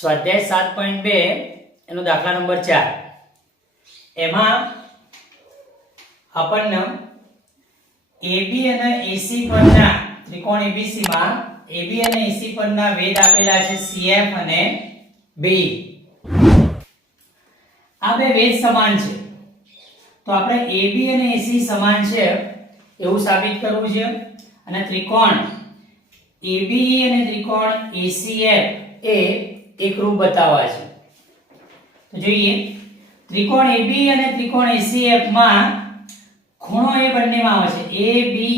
સ્વાધ્યાય 7.2 એનો દાખલા નંબર 4 એમાં આપણને AB અને AC પરના ત્રિકોણ ABC માં AB અને AC પરના વેધ આપેલા છે CF અને BE. આ બે વેધ સમાન છે તો આપણે AB અને AC સમાન છે એવું સાબિત કરવું છે અને ત્રિકોણ ABE અને ત્રિકોણ ACF એ એકરૂપ બતાવવા છે. તો જોઈએ ત્રિકોણ AB અને ત્રિકોણ ACF માં ખૂણો એ બંનેમાં આવે છે ABE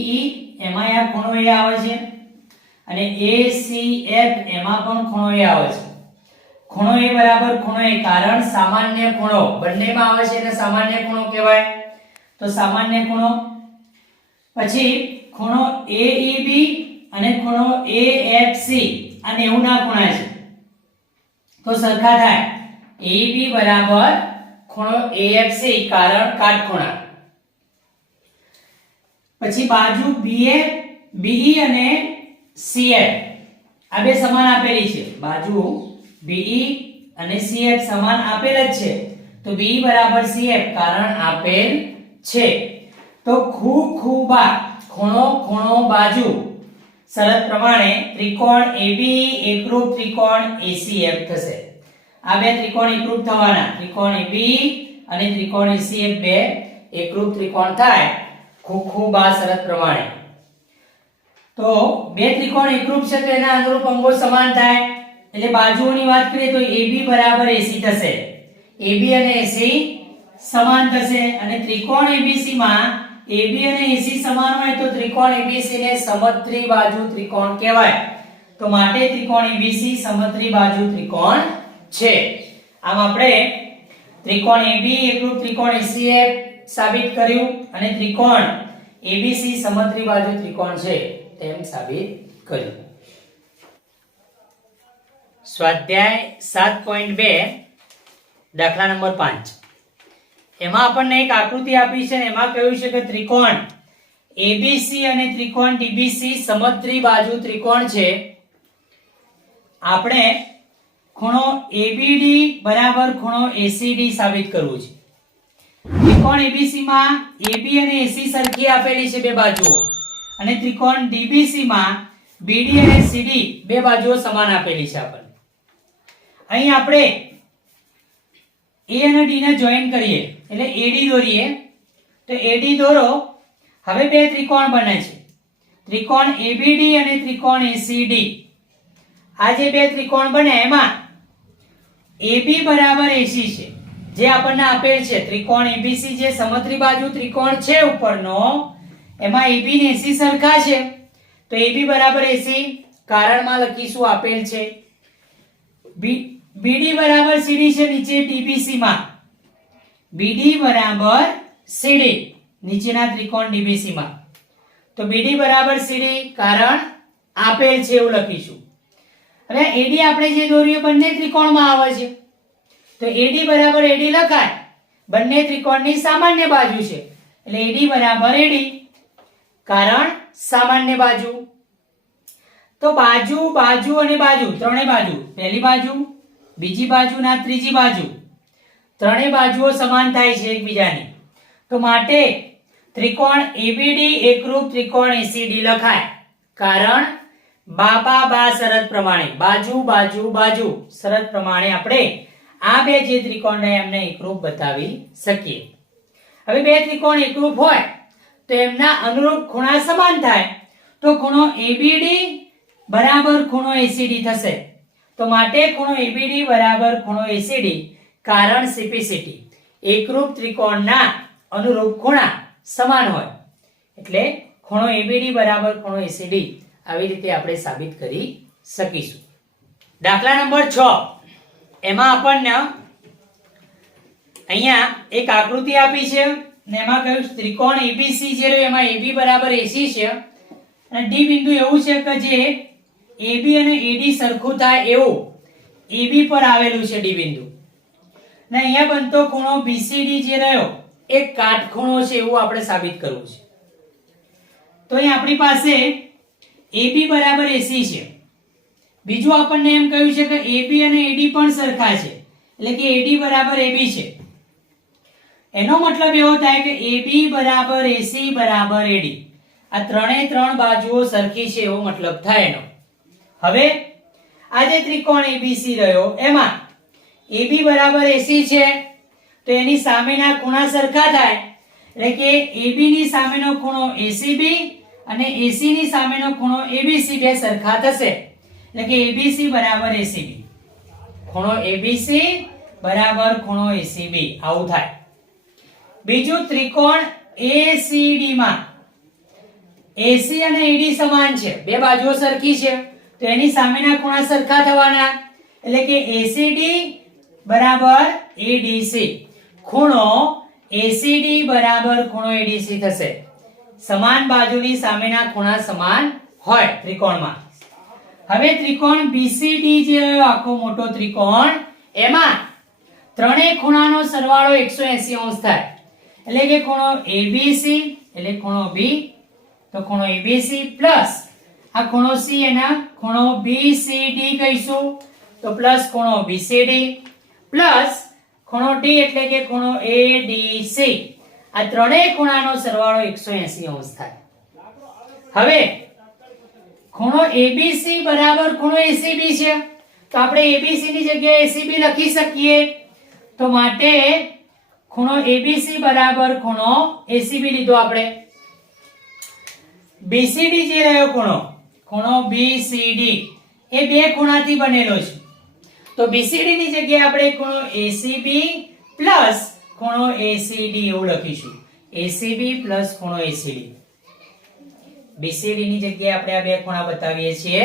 એમાં આ ખૂણો એ આવે છે અને ACF એમાં પણ ખૂણો એ આવે છે. ખૂણો એ બરાબર ખૂણો એ કારણ સામાન્ય ખૂણો બંનેમાં આવે છે એટલે સામાન્ય ખૂણો કહેવાય. તો સામાન્ય ખૂણો પછી ખૂણો AEB અને ખૂણો AFC આ 90 ના ખૂણા છે તો સરખા થાય. AEB બરાબર ખૂણો AFC કારણ કાટખૂણા. પછી બાજુ BE અને CF આ બે સમાન આપેલી છે. બાજુ BE અને CF સમાન આપેલ જ છે તો BE બરાબર CF કારણ આપેલ છે. તો ખૂણા ખૂણો બાજુ શરત પ્રમાણે ત્રિકોણ ABE એકરૂપ ત્રિકોણ ACF થશે. આ બે ત્રિકોણ એકરૂપ થવાના. ત્રિકોણ ABE અને ત્રિકોણ ACF બે એકરૂપ ત્રિકોણ થાય ખૂણા શરત પ્રમાણે. તો બે ત્રિકોણ એકરૂપ છે તો એના અનુરૂપ અંગો સમાન થાય એટલે બાજુઓની વાત કરીએ તો AB બરાબર AC થશે. AB અને AC સમાન થશે અને ત્રિકોણ ABC માં AB અને AC સમાન હોય તો ત્રિકોણ ABC ને સમત્રી બાજુ ત્રિકોણ કહેવાય. તો માટે ત્રિકોણ ABC સમત્રી બાજુ ત્રિકોણ છે. આમ આપણે ત્રિકોણ AB એકરૂપ ત્રિકોણ ACF સાબિત કર્યું અને ત્રિકોણ ABC સમત્રી બાજુ ત્રિકોણ છે તેમ સાબિત કર્યું. સ્વાધ્યાય 7.2 દાખલા નંબર 5 એમાં આપણને એક આકૃતિ આપી છે એમાં કહ્યું છે કે ત્રિકોણ ABC અને ત્રિકોણ DBC સમત્રી બાજુ ત્રિકોણ છે. આપણે ખૂણો ABD બરાબર ખૂણો ACD સાબિત કરવું છે. ત્રિકોણ ABC માં AB અને AC સરખી આપેલી છે બે બાજુઓ અને ત્રિકોણ DBC માં BD અને CD બે બાજુઓ સમાન આપેલી છે. આપણને અહીં આપણે A અને D ને જોઈન કરીએ એટલે AD દોરીએ તો AD દોરો. હવે બે ત્રિકોણ બને છે ત્રિકોણ ABD અને ત્રિકોણ ACD. આ જે બે ત્રિકોણ બને એમાં AB બરાબર AC છે જે આપણને આપેલ છે. ત્રિકોણ ABC જે સમત્રી બાજુ ત્રિકોણ છે ઉપરનો એમાં AB ને AC સરખા છે તો AB બરાબર AC કારણમાં લખીશું આપેલ છે. BD બરાબર CD છે નીચે DBC માં BD બરાબર CD નીચેના ત્રિકોણ DBC માં તો BD બરાબર CD કારણ આપેલ છે એવું લખીશું. હવે AD આપણે જે દોર્યું બંને ત્રિકોણમાં આવે છે તો AD બરાબર AD લખાય. બંને ત્રિકોણની સામાન્ય બાજુ છે એટલે AD બરાબર AD કારણ સામાન્ય બાજુ. તો બાજુ અને બાજુ ત્રણેય બાજુ પહેલી બાજુ બીજી બાજુ ના ત્રીજી બાજુ ત્રણેય બાજુઓ સમાન થાય છે એકબીજાની. તો માટે ત્રિકોણ ABD એકરૂપ ત્રિકોણ ACD લખાય કારણ બા શરત પ્રમાણે બાજુ શરત પ્રમાણે આપણે આ બે જે ત્રિકોણ ને એમને એકરૂપ બતાવી શકીએ. હવે બે ત્રિકોણ એકરૂપ હોય તો એમના અનુરૂપ ખૂણા સમાન થાય તો ખૂણો ABD બરાબર ખૂણો ACD થશે. તો માટે ખૂણો ABD બરાબર ખૂણો ACD કારણ CPCT એકરૂપ ત્રિકોણના અનુરૂપ ખૂણા સમાન હોય એટલે ખૂણો ABD બરાબર ખૂણો ACD આવી રીતે આપણે સાબિત કરી શકીશું. દાખલા નંબર 6 એમાં આપણને અહીંયા એક આકૃતિ આપી છે ને એમાં કહ્યું ત્રિકોણ ABC જે એમાં AB બરાબર AC છે અને D બિંદુ એવું છે કે જે AB અને AD સરખું થાય એવું AB પર આવેલું છે D બિંદુ ને અહીંયા બનતો ખૂણો BCD જે રહ્યો એક કાટખૂણો છે એવું આપણે સાબિત કરવું છે. તો અહીં આપણી પાસે AB બરાબર AC છે બીજું આપણને એમ કહ્યું છે કે AB અને AD પણ સરખા છે, એટલે કે AD બરાબર AB છે. એનો મતલબ એવો થાય કે AB બરાબર AC બરાબર AD. આ ત્રણે ત્રણ બાજુઓ સરખી છે એવો મતલબ થાય એનો. હવે આ જે ત્રિકોણ ABC રહ્યો એમાં AB બરાબર AC છે તો એની સામેના ખૂણા સરખા થાય, એટલે કે AB ની સામેનો ખૂણો ACB અને AC ની સામેનો ખૂણો ABC બે સરખા થશે, એટલે કે ABC બરાબર ACB. ખૂણો ABC બરાબર ખૂણો ACB આવું થાય. બીજું ત્રિકોણ ACD માં AC અને AD સમાન છે, બે બાજુઓ સરખી છે તો એની સામેના ખૂણા સરખા થવાના, એટલે કે ACD બરાબર ADC. ખૂણો ACD બરાબર ખૂણો ADC થશે. સમાન બાજુની સામેના ખૂણા સમાન હોય ત્રિકોણમાં. હવે ત્રિકોણ BCD જે આખો મોટો ત્રિકોણ એમાં ત્રણેય ખૂણાનો સરવાળો 180 અંશ થાય, એટલે કે ખૂણો ABC એટલે ખૂણો B તો ખૂણો ABC પ્લસ આ ખૂણો C એના ખૂણો BCD કહીશું તો પ્લસ ખૂણો BCD પ્લસ ખૂણો D એટલે કે ખૂણો ADC. આ ત્રણેય ખૂણાનો સરવાળો 180 અંશ થાય. હવે ખૂણો ABC બરાબર ખૂણો ACB છે તો આપણે ABC ની જગ્યાએ ACB લખી શકીએ, તો માટે ખૂણો ABC બરાબર ખૂણો ACB લીધો આપણે. BCD જે રહ્યો ખૂણો BCD એ બે ખૂણાથી બનેલો છે તો BCD ની જગ્યાએ આપણે ખૂણો ACB પ્લસ ખૂણો ACD એવું લખીશું. ACB પ્લસ ખૂણો ACD. BCD ની જગ્યાએ આપણે આ બે ખૂણા બતાવીએ છીએ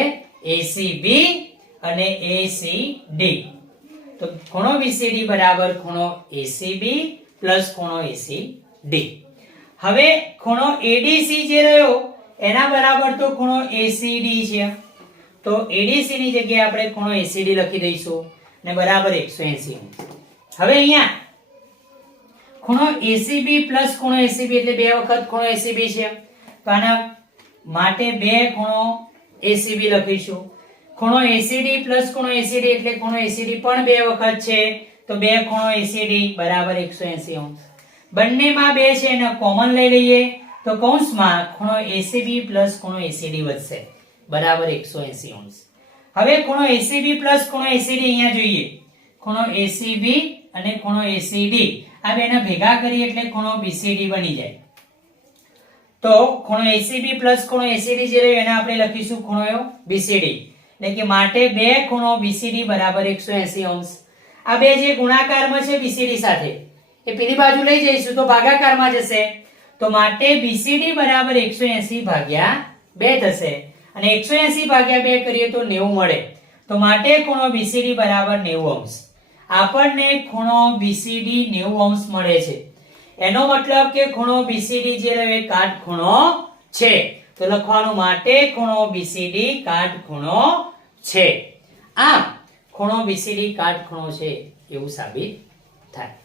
ACB અને ACD. તો ખૂણો BCD બરાબર ખૂણો ACB પ્લસ ખૂણો ACD. હવે ખૂણો ADC જે રહ્યો એના બરાબર તો ખૂણો ACD છે તો ADC ની જગ્યાએ આપણે ખૂણો ACD લખી દઈશું ને બરાબર 180. હવે અહીંયા ખૂણો ACB પ્લસ ખૂણો ACB એટલે બે વખત ખૂણો ACB છે તો આના માટે બે ખૂણો ACB લખીશું. ખૂણો ACD પ્લસ ખૂણો ACD એટલે ખૂણો ACD પણ બે વખત છે તો બે ખૂણો ACD બરાબર 180 અંશ. બંનેમાં બે છે એને કોમન લઈ લઈએ તો કૌંસમાં ખૂણો ACB પ્લસ ખૂણો ACD વધશે બરાબર 180 અંશ. હવે ખૂણો ACB પ્લસ ખૂણો ACD અહીંયા જોઈએ. ખૂણો ACB અને ખૂણો ACD આ બેને ભેગા કરીએ એટલે ખૂણો BCD બની જાય. તો ખૂણો ACB પ્લસ ખૂણો ACD જે રહ્યો એને આપણે લખીશું ખૂણો BCD, એટલે કે માટે બે ખૂણો BCD બરાબર 180 અંશ. આ બે જે ગુણાકારમાં છે BCD સાથે એ પેલી બાજુ લઈ જઈશું તો ભાગાકારમાં જશે તો માટે BCD બરાબર 180 ભાગ્યા 2 થશે અને 180 ભાગ્યા 2 કરીએ તો 90 મળે તો માટે ખૂણો BCD બરાબર 90 અંશ. આપણને ખૂણો BCD 90 અંશ મળે છે. એનો મતલબ કે ખૂણો BCD જે રહ્યો એ કાટખૂણો છે તો લખવાનું માટે ખૂણો BCD કાટખૂણો છે. આમ ખૂણો BCD કાટખૂણો છે એવું સાબિત થાય.